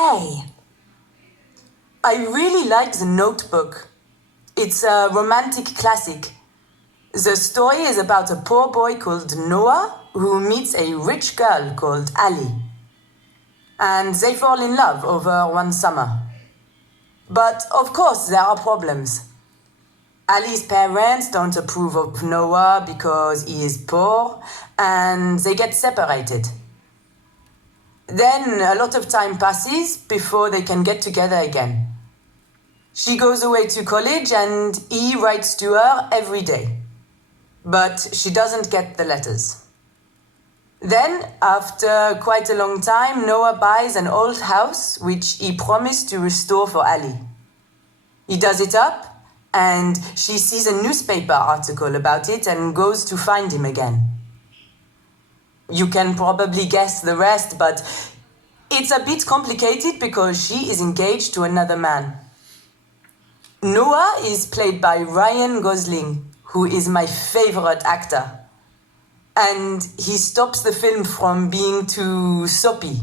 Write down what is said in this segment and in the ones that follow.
A. I really like The Notebook. It's a romantic classic. The story is about a poor boy called Noah who meets a rich girl called Ali. And they fall in love over one summer. But of course there are problems. Ali's parents don't approve of Noah because he is poor, and they get separated. Then a lot of time passes before they can get together again. She goes away to college and he writes to her every day. But she doesn't get the letters. Then, after quite a long time, Noah buys an old house which he promised to restore for Ali. He does it up, and she sees a newspaper article about it and goes to find him again. You can probably guess the rest, but it's a bit complicated because she is engaged to another man. Noah is played by Ryan Gosling, who is my favorite actor. And he stops the film from being too soppy.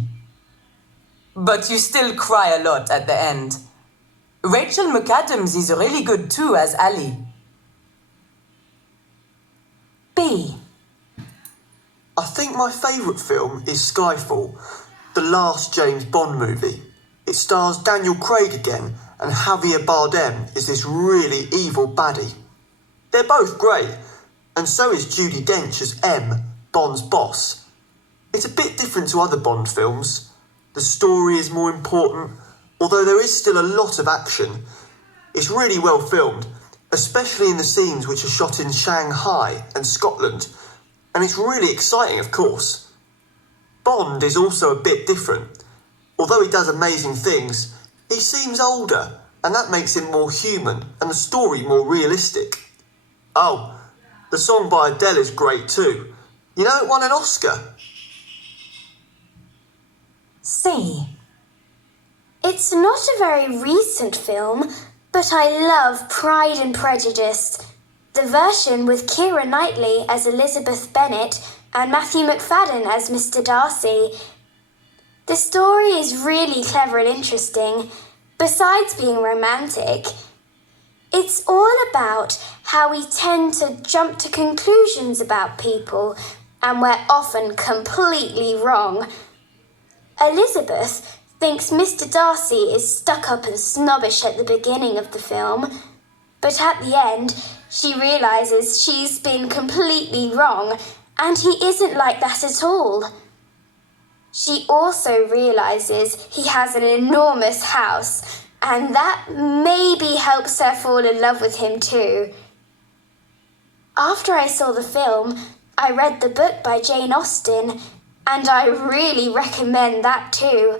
But you still cry a lot at the end. Rachel McAdams is really good too as Ali. B. I think my favourite film is Skyfall, the last James Bond movie. It stars Daniel Craig again, and Javier Bardem is this really evil baddie. They're both great, and so is Judi Dench as M, Bond's boss. It's a bit different to other Bond films. The story is more important, although there is still a lot of action. It's really well filmed, especially in the scenes which are shot in Shanghai and Scotland, and it's really exciting, of course. Bond is also a bit different. Although he does amazing things, he seems older, and that makes him more human and the story more realistic. Oh, the song by Adele is great too. You know, it won an Oscar. C. It's not a very recent film, but I love Pride and Prejudice. The version with Keira Knightley as Elizabeth Bennet and Matthew McFadden as Mr. Darcy. The story is really clever and interesting. Besides being romantic, it's all about how we tend to jump to conclusions about people, and we're often completely wrong. Elizabeth thinks Mr. Darcy is stuck up and snobbish at the beginning of the film, but at the end, she realises she's been completely wrong, and he isn't like that at all. She also realises he has an enormous house, and that maybe helps her fall in love with him too. After I saw the film, I read the book by Jane Austen, and I really recommend that too.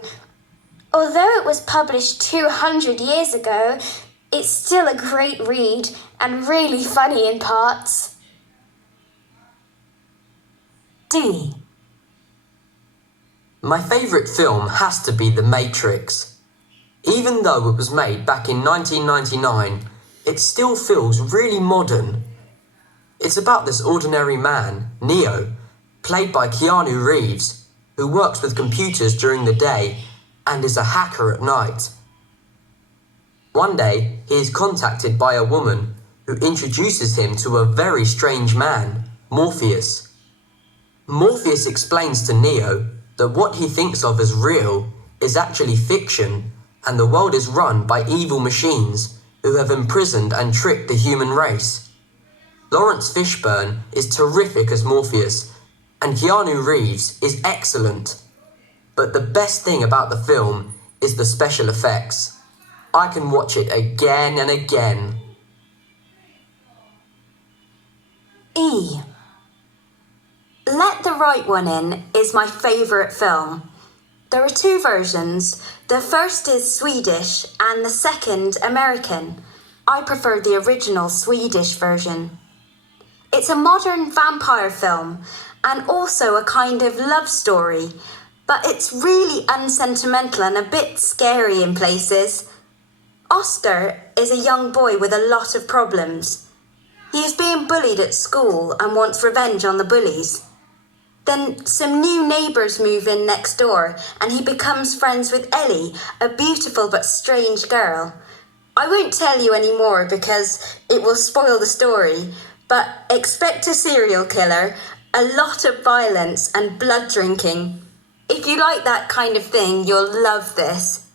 Although it was published 200 years ago, it's still a great read and really funny in parts. D. My favourite film has to be The Matrix. Even though it was made back in 1999, it still feels really modern. It's about this ordinary man, Neo, played by Keanu Reeves, who works with computers during the day and is a hacker at night. One day, he is contacted by a woman who introduces him to a very strange man, Morpheus. Morpheus explains to Neo that what he thinks of as real is actually fiction, and the world is run by evil machines who have imprisoned and tricked the human race. Lawrence Fishburne is terrific as Morpheus, and Keanu Reeves is excellent. But the best thing about the film is the special effects. I can watch it again and again. E. Let the Right One In is my favourite film. There are two versions. The first is Swedish and the second American. I prefer the original Swedish version. It's a modern vampire film and also a kind of love story, but it's really unsentimental and a bit scary in places. Oscar is a young boy with a lot of problems. He is being bullied at school and wants revenge on the bullies. Then some new neighbours move in next door and he becomes friends with Ellie, a beautiful but strange girl. I won't tell you any more because it will spoil the story, but expect a serial killer, a lot of violence and blood drinking. If you like that kind of thing, you'll love this.